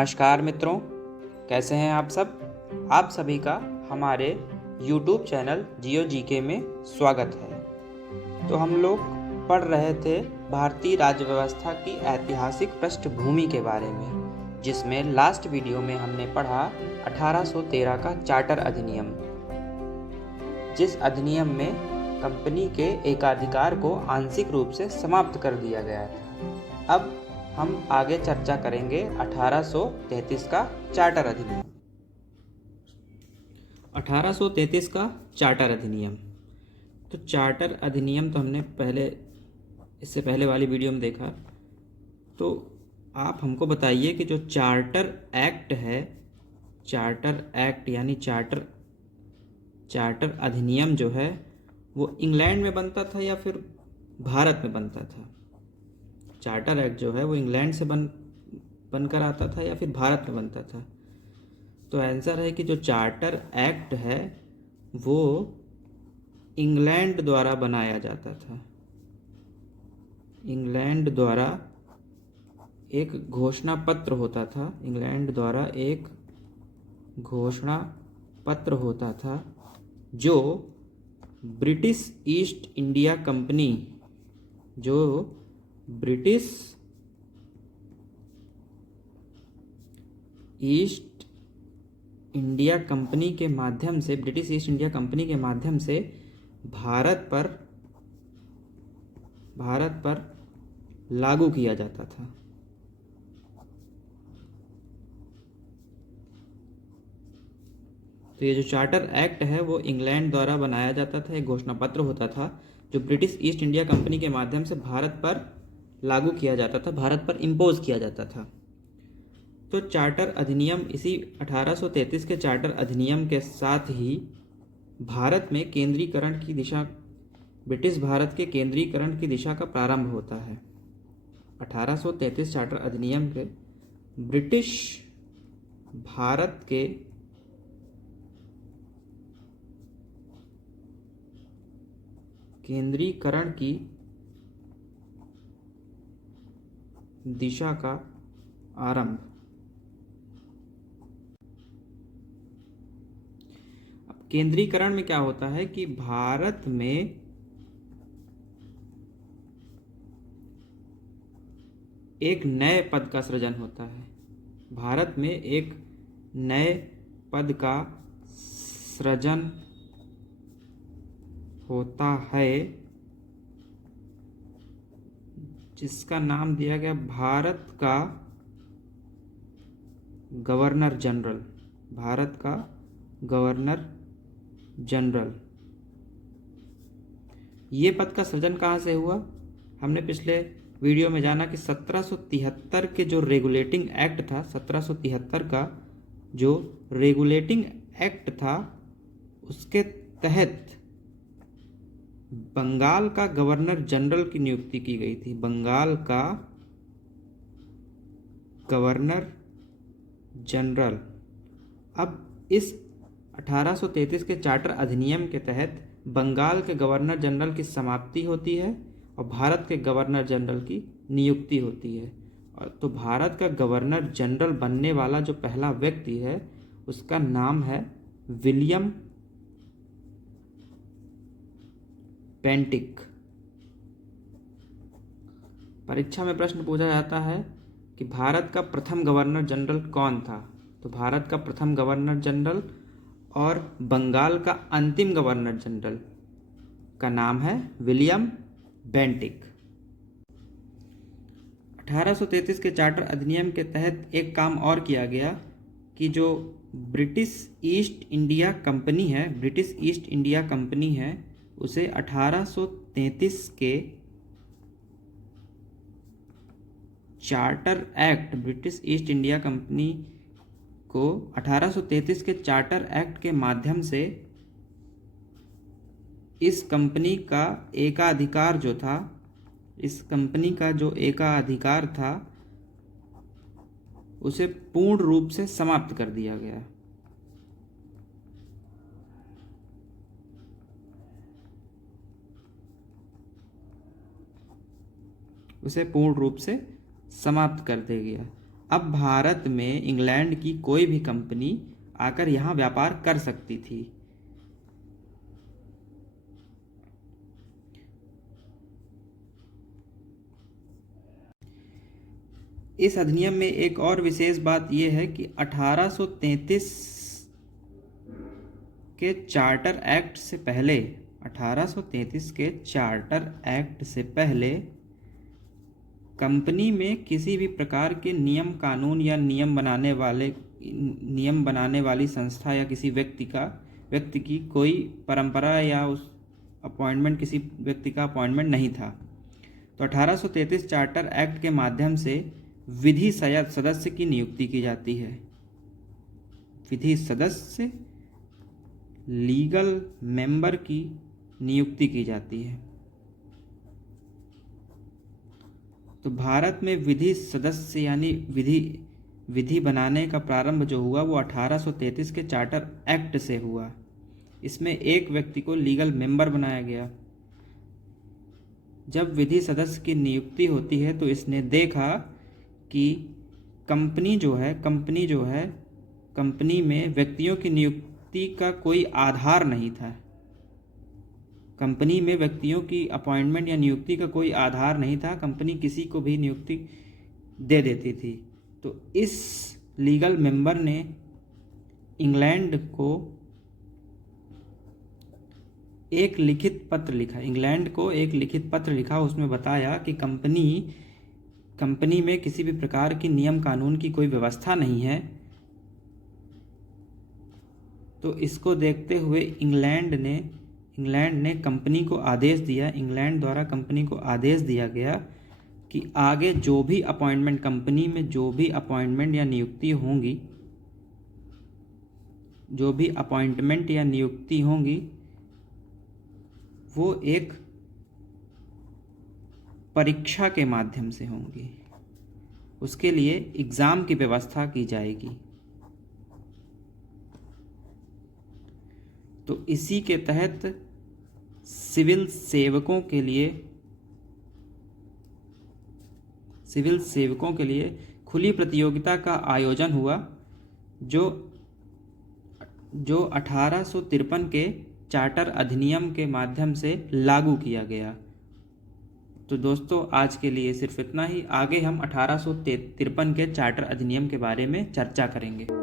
नमस्कार मित्रों, कैसे हैं आप सब। आप सभी का हमारे YouTube चैनल जियो जीके में स्वागत है। तो हम लोग पढ़ रहे थे भारतीय राज्य व्यवस्था की ऐतिहासिक पृष्ठभूमि के बारे में, जिसमें लास्ट वीडियो में हमने पढ़ा 1813 का चार्टर अधिनियम, जिस अधिनियम में कंपनी के एकाधिकार को आंशिक रूप से समाप्त कर दिया गया था। अब हम आगे चर्चा करेंगे 1833 का चार्टर अधिनियम। 1833 का चार्टर अधिनियम। तो चार्टर अधिनियम तो हमने इससे पहले वाली वीडियो में देखा। तो आप हमको बताइए कि जो चार्टर एक्ट है, चार्टर एक्ट यानी चार्टर अधिनियम जो है वो इंग्लैंड में बनता था या फिर भारत में बनता था। चार्टर एक्ट जो है वो इंग्लैंड से बनकर आता था या फिर भारत में बनता था। तो आंसर है कि जो चार्टर एक्ट है वो इंग्लैंड द्वारा बनाया जाता था। इंग्लैंड द्वारा एक घोषणा पत्र होता था। इंग्लैंड द्वारा एक घोषणा पत्र होता था जो British east India British east India company के माध्यम से भारत पर लागू किया जाता था। तो ये जो चार्टर एक्ट है वो इंग्लैंड द्वारा बनाया जाता था। एक घोषणा पत्र होता था जो ब्रिटिश ईस्ट इंडिया कंपनी के माध्यम से भारत पर लागू किया जाता था, भारत पर इम्पोज किया जाता था। तो चार्टर अधिनियम, इसी 1833 के चार्टर अधिनियम के साथ ही भारत में ब्रिटिश भारत के केंद्रीकरण की दिशा का प्रारंभ होता है। 1833 चार्टर अधिनियम के ब्रिटिश भारत के केंद्रीकरण की दिशा का आरंभ। अब केंद्रीकरण में क्या होता है कि भारत में एक नए पद का सृजन होता है। भारत में एक नए पद का सृजन होता है जिसका नाम दिया गया भारत का गवर्नर जनरल। भारत का गवर्नर जनरल। ये पद का सृजन कहाँ से हुआ? हमने पिछले वीडियो में जाना कि 1773 के जो रेगुलेटिंग एक्ट था, 1773 का जो रेगुलेटिंग एक्ट था उसके तहत बंगाल का गवर्नर जनरल की नियुक्ति की गई थी। बंगाल का गवर्नर जनरल। अब इस 1833 के चार्टर अधिनियम के तहत बंगाल के गवर्नर जनरल की समाप्ति होती है और भारत के गवर्नर जनरल की नियुक्ति होती है। और तो भारत का गवर्नर जनरल बनने वाला जो पहला व्यक्ति है उसका नाम है विलियम बेंटिक। परीक्षा में प्रश्न पूछा जाता है कि भारत का प्रथम गवर्नर जनरल कौन था। तो भारत का प्रथम गवर्नर जनरल और बंगाल का अंतिम गवर्नर जनरल का नाम है विलियम बेंटिक। 1833 के चार्टर अधिनियम के तहत एक काम और किया गया कि जो ब्रिटिश ईस्ट इंडिया कंपनी है उसे 1833 के charter act, British east India company को 1833 के चार्टर एक्ट के माध्यम से इस कंपनी का एकाधिकार था उसे पूर्ण रूप से समाप्त कर दिया गया। उसे पूर्ण रूप से समाप्त कर दिया गया। अब भारत में इंग्लैंड की कोई भी कंपनी आकर यहाँ व्यापार कर सकती थी। इस अधिनियम में एक और विशेष बात यह है कि 1833 के चार्टर एक्ट से पहले 1833 के चार्टर एक्ट से पहले कंपनी में किसी भी प्रकार के नियम कानून या नियम बनाने वाली संस्था या किसी व्यक्ति की कोई परंपरा या उस अपॉइंटमेंट किसी व्यक्ति का अपॉइंटमेंट नहीं था। तो 1833 चार्टर एक्ट के माध्यम से विधि सदस्य की नियुक्ति की जाती है। विधि सदस्य लीगल मेंबर की नियुक्ति की जाती है। तो भारत में विधि सदस्य यानी विधि बनाने का प्रारंभ जो हुआ वो 1833 के चार्टर एक्ट से हुआ। इसमें एक व्यक्ति को लीगल मेंबर बनाया गया। जब विधि सदस्य की नियुक्ति होती है तो इसने देखा कि कंपनी जो है कंपनी में व्यक्तियों की नियुक्ति का कोई आधार नहीं था। कंपनी में व्यक्तियों की अपॉइंटमेंट या नियुक्ति का कोई आधार नहीं था। कंपनी किसी को भी नियुक्ति दे देती थी। तो इस लीगल मेंबर ने इंग्लैंड को एक लिखित पत्र लिखा। उसमें बताया कि कंपनी में किसी भी प्रकार की नियम कानून की कोई व्यवस्था नहीं है। तो इसको देखते हुए इंग्लैंड ने कंपनी को आदेश दिया। इंग्लैंड द्वारा कंपनी को आदेश दिया गया कि आगे जो भी अपॉइंटमेंट कंपनी में जो भी अपॉइंटमेंट या नियुक्ति होंगी वो एक परीक्षा के माध्यम से होंगी। उसके लिए एग्ज़ाम की व्यवस्था की जाएगी। तो इसी के तहत सिविल सेवकों के लिए खुली प्रतियोगिता का आयोजन हुआ जो 1853 के चार्टर अधिनियम के माध्यम से लागू किया गया। तो दोस्तों आज के लिए सिर्फ इतना ही। आगे हम 1853 के चार्टर अधिनियम के बारे में चर्चा करेंगे।